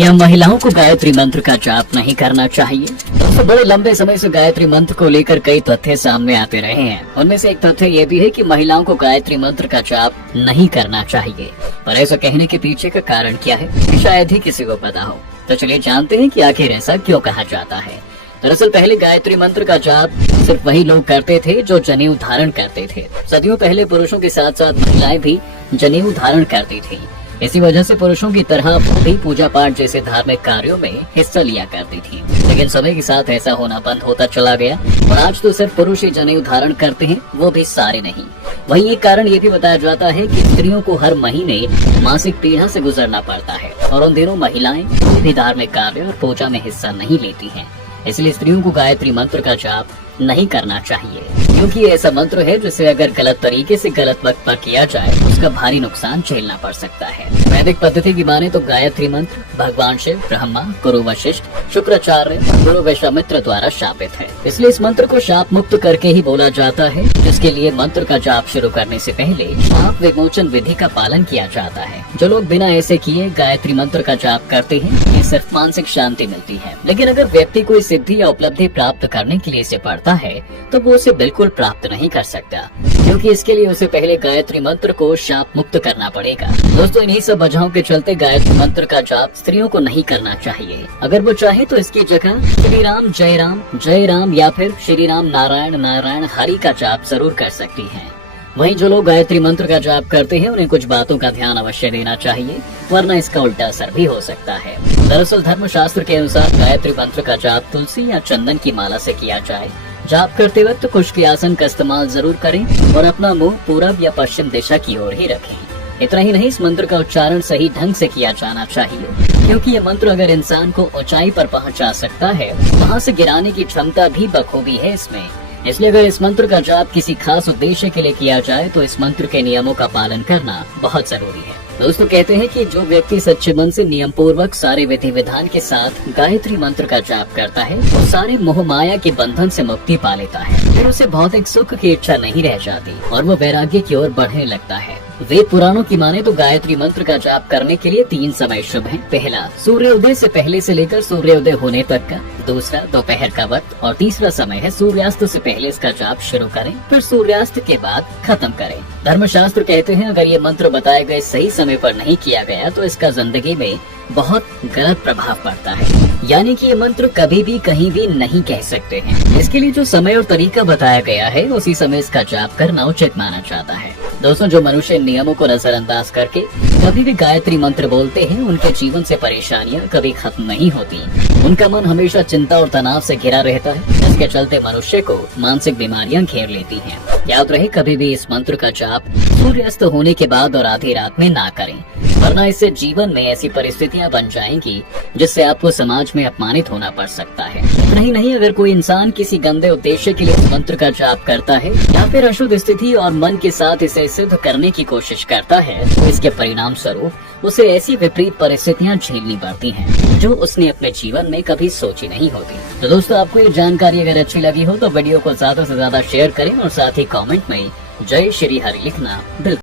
क्या महिलाओं को गायत्री मंत्र का जाप नहीं करना चाहिए? तो बड़े लंबे समय से गायत्री मंत्र को लेकर कई तथ्य सामने आते रहे हैं। उनमें से एक तथ्य ये भी है कि महिलाओं को गायत्री मंत्र का जाप नहीं करना चाहिए। पर ऐसा कहने के पीछे का कारण क्या है, शायद ही किसी को पता हो। तो चलिए जानते हैं कि आखिर ऐसा क्यों कहा जाता है। दरअसल पहले गायत्री मंत्र का जाप सिर्फ वही लोग करते थे जो जनेऊ धारण करते थे। सदियों पहले पुरुषों के साथ साथ महिलाएं भी जनेऊ धारण करती थी। इसी वजह से पुरुषों की तरह वो भी पूजा पाठ जैसे धार्मिक कार्यों में हिस्सा लिया करती थी। लेकिन समय के साथ ऐसा होना बंद होता चला गया और आज तो सिर्फ पुरुष ही जनेऊ धारण करते हैं, वो भी सारे नहीं। वहीं एक कारण ये भी बताया जाता है कि स्त्रियों को हर महीने मासिक पीड़ा से गुजरना पड़ता है और उन दिनों महिलाएं कोई भी धार्मिक कार्य और पूजा में हिस्सा नहीं लेती हैं। इसलिए स्त्रियों को गायत्री मंत्र का जाप नहीं करना चाहिए, क्योंकि ये ऐसा मंत्र है जिसे अगर गलत तरीके से गलत वक्त पर किया जाए उसका भारी नुकसान झेलना पड़ सकता है। वैदिक पद्धति की माने तो गायत्री मंत्र भगवान शिव, ब्रह्मा, गुरु वशिष्ठ, शुक्राचार्य, गुरु विश्वामित्र द्वारा शापित है। इसलिए इस मंत्र को शाप मुक्त करके ही बोला जाता है, जिसके लिए मंत्र का जाप शुरू करने से पहले शाप विमोचन विधि का पालन किया जाता है। जो लोग बिना ऐसे किए गायत्री मंत्र का जाप करते हैं, ये सिर्फ मानसिक शांति मिलती है। लेकिन अगर व्यक्ति कोई सिद्धि या उपलब्धि प्राप्त करने के लिए इसे पढ़ता है तो वो उसे बिल्कुल प्राप्त नहीं कर सकता, क्योंकि इसके लिए उसे पहले गायत्री मंत्र को शाप मुक्त करना पड़ेगा। दोस्तों, इन्हीं सब वजहों के चलते गायत्री मंत्र का जाप स्त्रियों को नहीं करना चाहिए। अगर वो चाहे तो इसकी जगह श्री राम जय राम या फिर श्री राम नारायण नारायण हरि का जाप जरूर कर सकती हैं। वहीं जो लोग गायत्री मंत्र का जाप करते हैं उन्हें कुछ बातों का ध्यान अवश्य देना चाहिए, वरना इसका उल्टा असर भी हो सकता है। दरअसल धर्मशास्त्र के अनुसार गायत्री मंत्र का जाप तुलसी या चंदन की माला से किया जाए। जाप करते वक्त खुश्क आसन का इस्तेमाल जरूर करें और अपना मुंह पूरब या पश्चिम दिशा की ओर ही रखें। इतना ही नहीं, इस मंत्र का उच्चारण सही ढंग से किया जाना चाहिए, क्योंकि ये मंत्र अगर इंसान को ऊंचाई पर पहुंचा सकता है, वहां से गिराने की क्षमता भी बखूबी है इसमें। इसलिए अगर इस मंत्र का जाप किसी खास उद्देश्य के लिए किया जाए तो इस मंत्र के नियमों का पालन करना बहुत जरूरी है। दोस्तों, कहते हैं कि जो व्यक्ति सच्चे मन से नियम पूर्वक सारे विधि विधान के साथ गायत्री मंत्र का जाप करता है, वो सारे मोह माया के बंधन से मुक्ति पा लेता है। फिर उसे भौतिक सुख की इच्छा नहीं रह जाती और वो वैराग्य की ओर बढ़ने लगता है। वेद पुराणों की माने तो गायत्री मंत्र का जाप करने के लिए 3 समय शुभ हैं। पहला, सूर्योदय से पहले से लेकर सूर्योदय होने तक का। दूसरा, दोपहर का वक्त। और तीसरा समय है सूर्यास्त से पहले इसका जाप शुरू करें, फिर सूर्यास्त के बाद खत्म करें। धर्मशास्त्र कहते हैं अगर ये मंत्र बताए गए सही समय पर नहीं किया गया तो इसका जिंदगी में बहुत गलत प्रभाव पड़ता है। यानी कि ये मंत्र कभी भी कहीं भी नहीं कह सकते हैं। इसके लिए जो समय और तरीका बताया गया है उसी समय इसका जाप करना उचित माना जाता है। दोस्तों, जो मनुष्य नियमों को नजरअंदाज करके कभी भी गायत्री मंत्र बोलते हैं, उनके जीवन से परेशानियां कभी खत्म नहीं होती। उनका मन हमेशा चिंता और तनाव से घिरा रहता है, जिसके चलते मनुष्य को मानसिक बीमारियां घेर लेती हैं। याद रहे, कभी भी इस मंत्र का जाप सूर्यास्त होने के बाद और आधी रात में ना करें, वरना इससे जीवन में ऐसी परिस्थितियां बन जाएंगी जिससे आपको समाज में अपमानित होना पड़ सकता है। इतना ही नहीं, अगर कोई इंसान किसी गंदे उद्देश्य के लिए इस मंत्र का जाप करता है या फिर अशुद्ध स्थिति और मन के साथ इसे सिद्ध करने की कोशिश करता है, तो इसके परिणाम स्वरूप उसे ऐसी विपरीत परिस्थितियां झेलनी पड़ती हैं जो उसने अपने जीवन में कभी सोची नहीं होती। तो दोस्तों, आपको ये जानकारी अगर अच्छी लगी हो तो वीडियो को ज्यादा से ज्यादा शेयर करें और साथ ही कमेंट में जय श्री हरि लिखना बिल्कुल